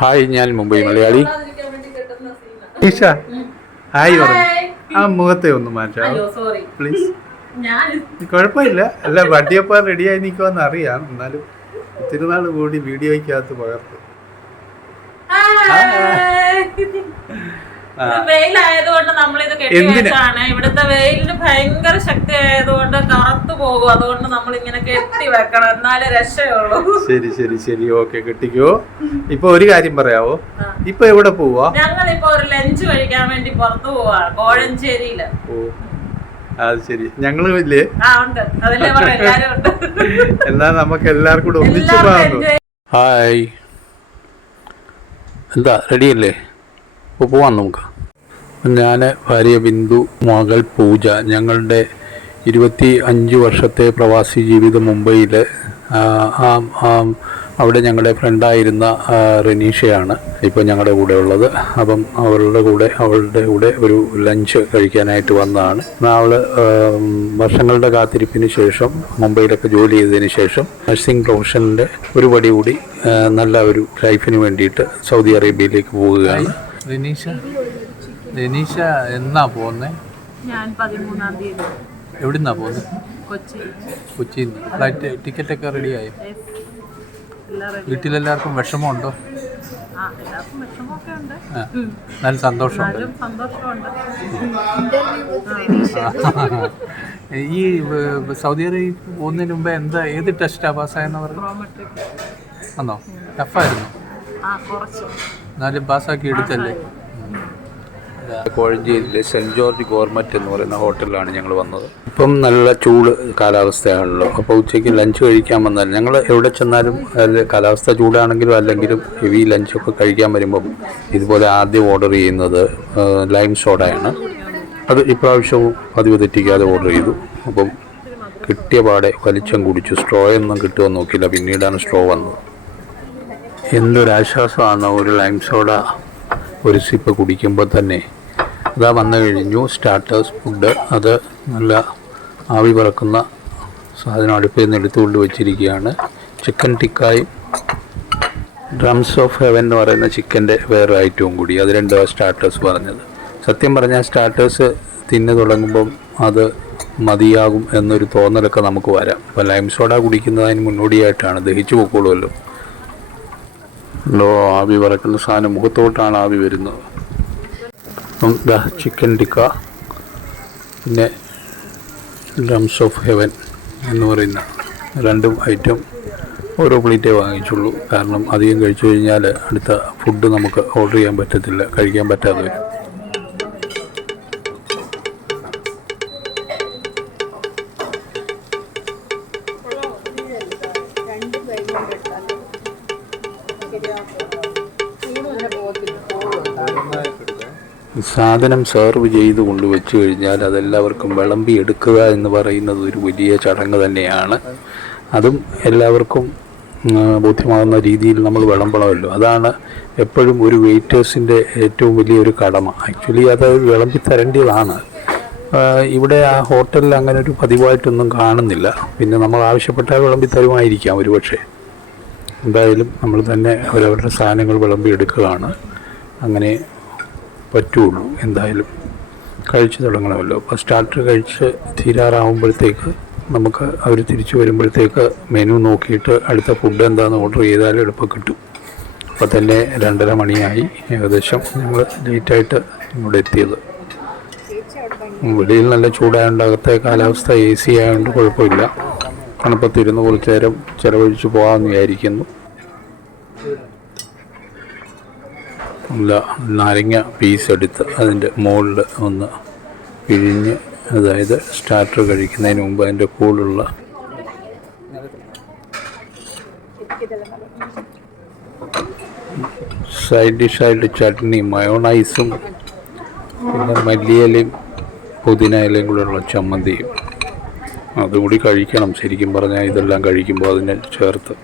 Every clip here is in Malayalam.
ഹായ്, ഞാൻ മുംബൈ മലയാളി. ഈഷ ഹായ് പറഞ്ഞു. ആ മുഖത്തെ ഒന്ന് മാറ്റാം പ്ലീസ്. കുഴപ്പമില്ല, അല്ല വണ്ടിയപ്പ റെഡിയായി നിൽക്കുമെന്ന് അറിയാം, എന്നാലും തിരുനാൾ കൂടി വീഡിയോയ്ക്കകത്ത് പകർത്തും. വെയിലായതുകൊണ്ട് നമ്മളിത് കെട്ടിവെച്ചാണ്. ഇവിടുത്തെ വെയിലിന് ഭയങ്കര ശക്തി ആയതുകൊണ്ട് കറുത്തു പോകും. അതുകൊണ്ട് നമ്മൾ ഇങ്ങനെ കെട്ടി വെക്കണം, എന്നാലേ രക്ഷയുള്ളൂ. ശരി ശരി ശരി, ഓക്കെ, കെട്ടിക്കോ. ഇപ്പൊ ഒരു കാര്യം പറയാവോ, ഇപ്പൊ എവിടെ പോവാ? ഞങ്ങളിപ്പോ ഒരു ലഞ്ച് കഴിക്കാൻ വേണ്ടി പുറത്തു പോവാ, കോഴഞ്ചേരിയില്. ഓ അത് ശരി, ഞങ്ങളും ഇല്ലേ? എന്നാ നമുക്ക് എല്ലാവർക്കും കൂടെ ഒന്നിച്ചു പോകാം. ഹായ്, എന്താ റെഡിയല്ലേ? അപ്പോൾ പോവാം നമുക്ക്. ഞാൻ, ഭാര്യ ബിന്ദു, മകൾ പൂജ. ഞങ്ങളുടെ 25 വർഷത്തെ പ്രവാസി ജീവിതം മുംബൈയിൽ. അവിടെ ഞങ്ങളുടെ ഫ്രണ്ടായിരുന്ന റെനീഷയാണ് ഇപ്പോൾ ഞങ്ങളുടെ കൂടെ ഉള്ളത്. അപ്പം അവളുടെ കൂടെ ഒരു ലഞ്ച് കഴിക്കാനായിട്ട് വന്നതാണ്. അവൾ വർഷങ്ങളുടെ കാത്തിരിപ്പിന് ശേഷം, മുംബൈയിലൊക്കെ ജോലി ചെയ്തതിന് ശേഷം, നഴ്സിംഗ് പ്രൊഫഷൻ്റെ ഒരു പടി കൂടി നല്ല ഒരു ലൈഫിന് വേണ്ടിയിട്ട് സൗദി അറേബ്യയിലേക്ക് പോവുകയാണ്. റെനീഷ എന്നാ പോകുന്നത്? ഞാൻ 13-ാം തീയതി. എവിടുന്നാ പോകുന്നത്? കൊച്ചിയിൽ നിന്ന്. ഫ്ലൈറ്റ് ടിക്കറ്റൊക്കെ റെഡിയായോ? വീട്ടിലെല്ലാവർക്കും വിഷമമുണ്ടോ? നല്ല സന്തോഷമുണ്ട്. ഈ സൗദി അറേബ്യ പോകുന്നതിന് മുമ്പ് ഏത് ടെസ്റ്റാ പാസ്സായെന്ന് പറഞ്ഞു? ആണോ? ടഫായിരുന്നു? എന്നാലും പാസ്സാക്കി എടുത്തല്ലേ? കോഴഞ്ചേരിയിലെ സെൻറ്റ് ജോർജ് ഗോർമെറ്റ് എന്ന് പറയുന്ന ഹോട്ടലിലാണ് ഞങ്ങൾ വന്നത്. ഇപ്പം നല്ല ചൂട് കാലാവസ്ഥയാണല്ലോ. അപ്പോൾ ഉച്ചയ്ക്ക് ലഞ്ച് കഴിക്കാൻ വന്നാൽ ഞങ്ങൾ എവിടെ ചെന്നാലും കാലാവസ്ഥ ചൂടാണെങ്കിലും അല്ലെങ്കിലും ഹെവി ലഞ്ചൊക്കെ കഴിക്കാൻ വരുമ്പം ഇതുപോലെ ആദ്യം ഓർഡർ ചെയ്യുന്നത് ലൈം സോഡയാണ്. അത് ഇപ്രാവശ്യവും പതിവ് തെറ്റിക്കാതെ ഓർഡർ ചെയ്തു. അപ്പം കിട്ടിയ പാടെ വലിച്ചം കുടിച്ചു. സ്ട്രോ ഒന്നും കിട്ടുമെന്ന് നോക്കിയില്ല, പിന്നീടാണ് സ്ട്രോ വന്നത്. എന്തൊരാശ്വാസമാണ് ഒരു ലൈം സോഡ ഒരു സിപ്പ് കുടിക്കുമ്പോൾ തന്നെ. അതാ വന്നു കഴിഞ്ഞു സ്റ്റാർട്ടേഴ്സ് ഫുഡ്. അത് നല്ല ആവി പറക്കുന്ന സാധനം അടുപ്പിൽ നിന്ന് എടുത്തുകൊണ്ട് വെച്ചിരിക്കുകയാണ്. ചിക്കൻ ടിക്കായും ഡ്രംസ് ഓഫ് ഹെവൻ എന്ന് പറയുന്ന ചിക്കൻ്റെ വേറെ ഐറ്റവും കൂടി. അത് രണ്ടും സ്റ്റാർട്ടേഴ്സ് പറഞ്ഞത്. സത്യം പറഞ്ഞാൽ സ്റ്റാർട്ടേഴ്സ് തിന്നു തുടങ്ങുമ്പം അത് മതിയാകും എന്നൊരു തോന്നലൊക്കെ നമുക്ക് വരാം. അപ്പോൾ ലൈം സോഡ കുടിക്കുന്നതിന് മുന്നോടിയായിട്ടാണ്, ദഹിച്ചു പൊക്കോളുമല്ലോ. ആവി പറക്കുന്ന സാധനം മുഖത്തോട്ടാണ് ആവി വരുന്നത്. അപ്പം ചിക്കൻ ടിക്ക, പിന്നെ ഡ്രംസ് ഓഫ് ഹെവൻ എന്ന് പറയുന്ന രണ്ടും ഐറ്റം ഓരോ പ്ലേറ്റേ വാങ്ങിച്ചുള്ളൂ. കാരണം അധികം കഴിച്ചു കഴിഞ്ഞാൽ അടുത്ത ഫുഡ് നമുക്ക് ഓർഡർ ചെയ്യാൻ പറ്റത്തില്ല, കഴിക്കാൻ പറ്റാതെ വരും. സാധനം സെർവ് ചെയ്ത് കൊണ്ടുവച്ച് കഴിഞ്ഞാൽ അതെല്ലാവർക്കും വിളമ്പി എടുക്കുക എന്ന് പറയുന്നത് ഒരു വലിയ ചടങ്ങ് തന്നെയാണ്. അതും എല്ലാവർക്കും ബോധ്യമാകുന്ന രീതിയിൽ നമ്മൾ വിളമ്പണമല്ലോ. അതാണ് എപ്പോഴും ഒരു വെയിറ്റേഴ്സിൻ്റെ ഏറ്റവും വലിയൊരു കടമ. ആക്ച്വലി അത് വിളമ്പി തരേണ്ടതാണ്. ഇവിടെ ആ ഹോട്ടലിൽ അങ്ങനെ ഒരു പതിവായിട്ടൊന്നും കാണുന്നില്ല. പിന്നെ നമ്മൾ ആവശ്യപ്പെട്ടാൽ വിളമ്പി തരുമായിരിക്കാം ഒരുപക്ഷെ. എന്തായാലും നമ്മൾ തന്നെ അവരവരുടെ സാധനങ്ങൾ വിളമ്പി എടുക്കുകയാണ്. അങ്ങനെ പറ്റുള്ളൂ. എന്തായാലും കഴിച്ചു തുടങ്ങണമല്ലോ. അപ്പോൾ സ്റ്റാർട്ടർ കഴിച്ച് തീരാറാവുമ്പോഴത്തേക്ക് നമുക്ക് അവർ തിരിച്ചു വരുമ്പോഴത്തേക്ക് മെനു നോക്കിയിട്ട് അടുത്ത ഫുഡ് എന്താണെന്ന് ഓർഡർ ചെയ്താൽ എളുപ്പം കിട്ടും. അപ്പോൾ തന്നെ 2:30 മണിയായി ഏകദേശം. ഞങ്ങൾ ലേറ്റായിട്ട് ഇവിടെ എത്തിയത്. വെളിയിൽ നല്ല ചൂടായതുകൊണ്ട് അകത്തെ കാലാവസ്ഥ AC ആയതുകൊണ്ട് കുഴപ്പമില്ല. തണുപ്പത്തിരുന്ന് കുറച്ച് നേരം ചിലവഴിച്ച് പോകാമെന്ന് വിചാരിക്കുന്നു. നാരങ്ങ പീസ് എടുത്ത് അതിൻ്റെ മുകളിൽ ഒന്ന് പിഴിഞ്ഞ്, അതായത് സ്റ്റാർട്ടർ കഴിക്കുന്നതിന് മുമ്പ് അതിൻ്റെ കൂടെയുള്ള സൈഡ് ഡിഷായിട്ട് ചട്നി, മയോണൈസും പിന്നെ മല്ലിയിലയും പുതിന ഇലയും കൂടെയുള്ള ചമ്മന്തിയും അതുകൂടി കഴിക്കണം. ശരിക്കും പറഞ്ഞാൽ ഇതെല്ലാം കഴിക്കുമ്പോൾ അതിനെ ചേർത്ത്.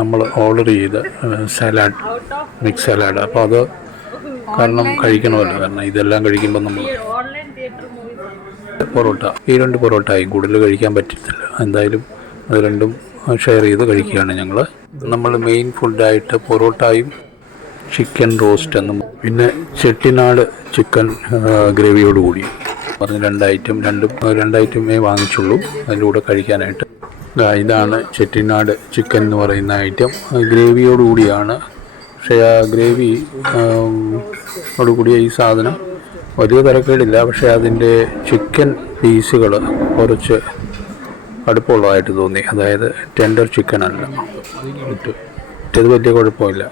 നമ്മൾ ഓർഡർ ചെയ്ത സലാഡ്, മിക്സ് സലാഡ്. അപ്പോൾ അത് കാരണം കഴിക്കണമല്ലോ, കാരണം ഇതെല്ലാം കഴിക്കുമ്പോൾ നമ്മൾ പൊറോട്ട, ഈ 2 പൊറോട്ടയും കൂടുതൽ കഴിക്കാൻ പറ്റത്തില്ല. എന്തായാലും അത് രണ്ടും ഷെയർ ചെയ്ത് കഴിക്കുകയാണ് ഞങ്ങൾ. നമ്മൾ മെയിൻ ഫുഡായിട്ട് പൊറോട്ടയും ചിക്കൻ റോസ്റ്റ് എന്നും പിന്നെ ചെട്ടിനാട് ചിക്കൻ ഗ്രേവിയോട് കൂടി പറഞ്ഞ് 2 ഐറ്റം, രണ്ട് ഐറ്റമേ വാങ്ങിച്ചുള്ളൂ അതിൻ്റെ കൂടെ കഴിക്കാനായിട്ട്. ഇതാണ് ചെട്ടിനാട് ചിക്കൻ എന്ന് പറയുന്ന ഐറ്റം. ഗ്രേവിയോടുകൂടിയാണ്. പക്ഷേ ആ ഗ്രേവി ഓടുകൂടിയ ഈ സാധനം വലിയ തിരക്കേടില്ല. പക്ഷേ അതിൻ്റെ ചിക്കൻ പീസുകൾ കുറച്ച് അടുപ്പമുള്ളതായിട്ട് തോന്നി. അതായത് ടെൻഡർ ചിക്കൻ അല്ല, ഇത് വലിയ കുഴപ്പമില്ല.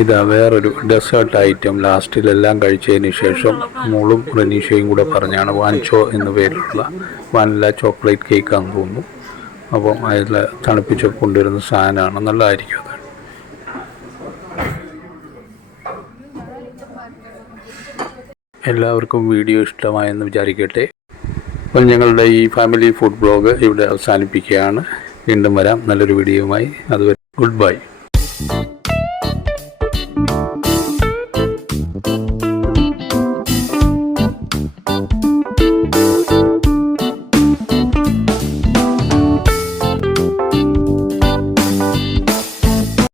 ഇതാ വേറൊരു ഡെസേർട്ട് ഐറ്റം ലാസ്റ്റിലെല്ലാം കഴിച്ചതിന് ശേഷം മോളും റനീഷയും കൂടെ പറഞ്ഞാണ് വാൻചോ എന്ന പേരിലുള്ള വാനില ചോക്ലേറ്റ് കേക്കാണെന്ന് തോന്നുന്നു. അപ്പം അതിൽ തണുപ്പിച്ചൊക്കെ കൊണ്ടുവരുന്ന സാധനമാണ്, നല്ലതായിരിക്കും അത്. എല്ലാവർക്കും വീഡിയോ ഇഷ്ടമായെന്ന് വിചാരിക്കട്ടെ. അപ്പം ഞങ്ങളുടെ ഈ ഫാമിലി ഫുഡ് ബ്ലോഗ് ഇവിടെ അവസാനിപ്പിക്കുകയാണ്. വീണ്ടും വരാം നല്ലൊരു വീഡിയോയുമായി. അതുവരെ ഗുഡ് ബൈ.